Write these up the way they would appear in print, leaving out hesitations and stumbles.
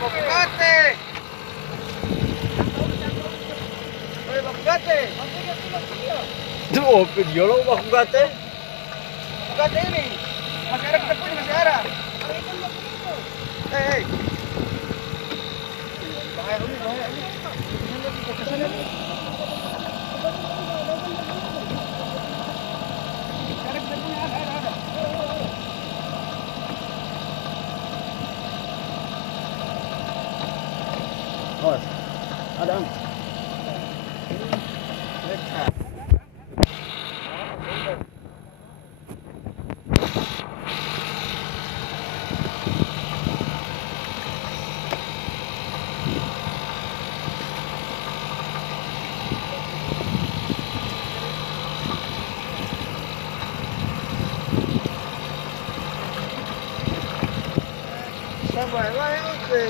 Bogate. Oi, Bogate. Oh, video lo Bogate. Bogate ini. Masih ada kita punya, masih ada. Hei. Bahaya ini, bahaya ini. Oh, ada. Sampai lah ya, oke.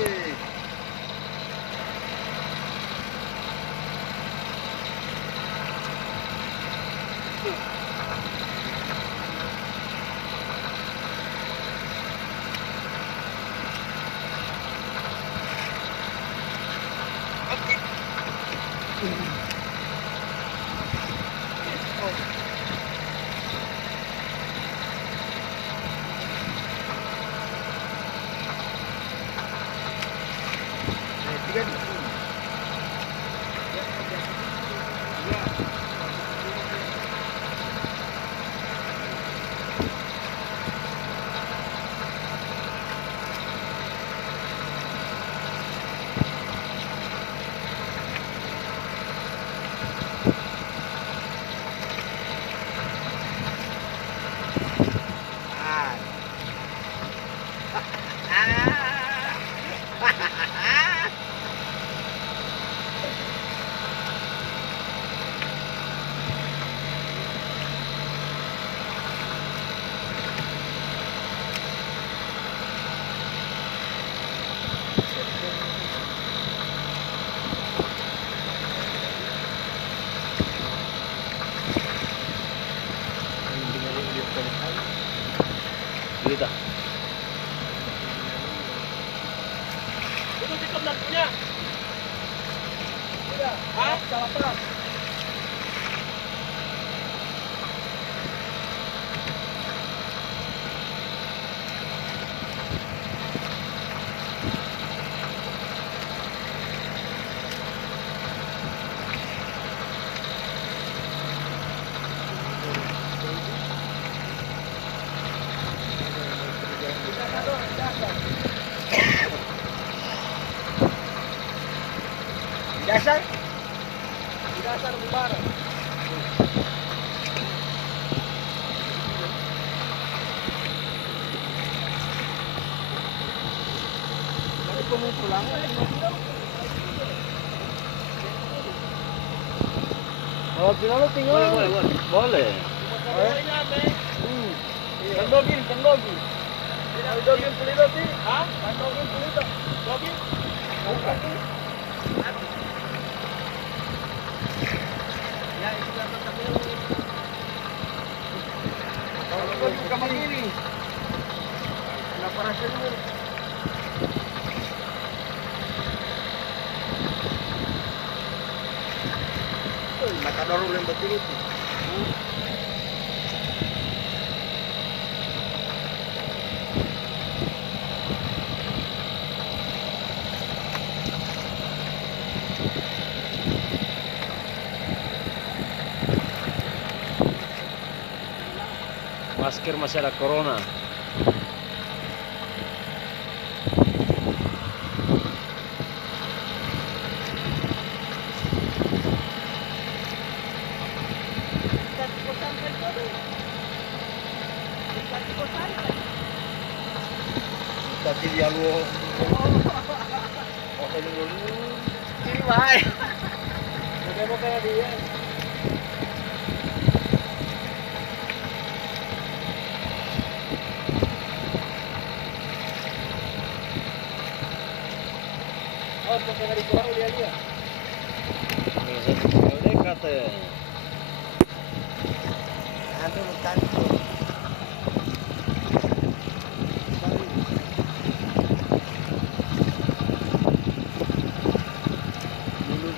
Berita. Itu tikam dan punya. Udah. Hah? Salah perang. Dasar? Di dasar bubar. Tapi mau pulang Oh, kira lo tinggal. Boleh. Kan dogin, kan dogin. Kan dogin puli dogin. Hah? Kan dogin puli dogin. Bukan. Ya, itu kan tapi kalau gua di kamar ini. Kenapa rasanya? Maka dorong yang betul itu. Masker masih ada corona. Tapi dia lu. Oh, ini bahaya. Mau kayak dia. Oh, porque me dijo Julia día. Déjate. Ando buscando.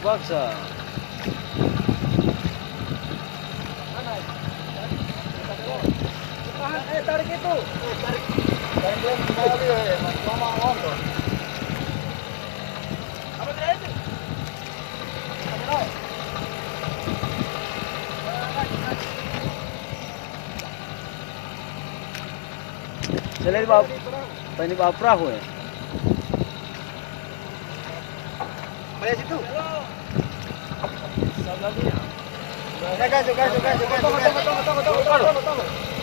Paksa. Mana? Tarik itu. Tarik. Tarik belum kembali ya. Mama ngomong. Apa tadi? Sila di bawah, ini bawah perahu ya? Melihat situ. Jaga. Tunggu.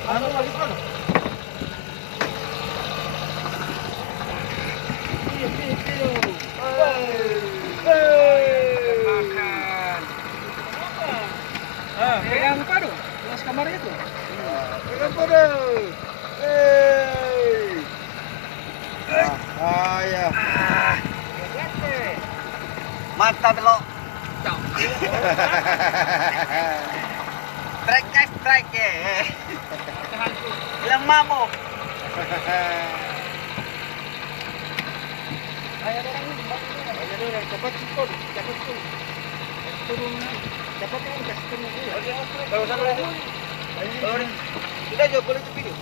Anu lagi kan? Makan. Pegang apa dong? Kelas kamar itu. Pegang pada. Ya. Mantap lo. Strike ya. Yang mamuk. Ayo orang cepat turun. Cepat kan kasih turun dulu. Baru satu lagi. Sudah jauh boleh ke video.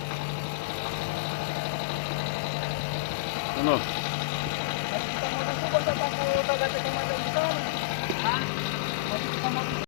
Ano? Kita mau masuk kota takut agak kemana di sana. Hah?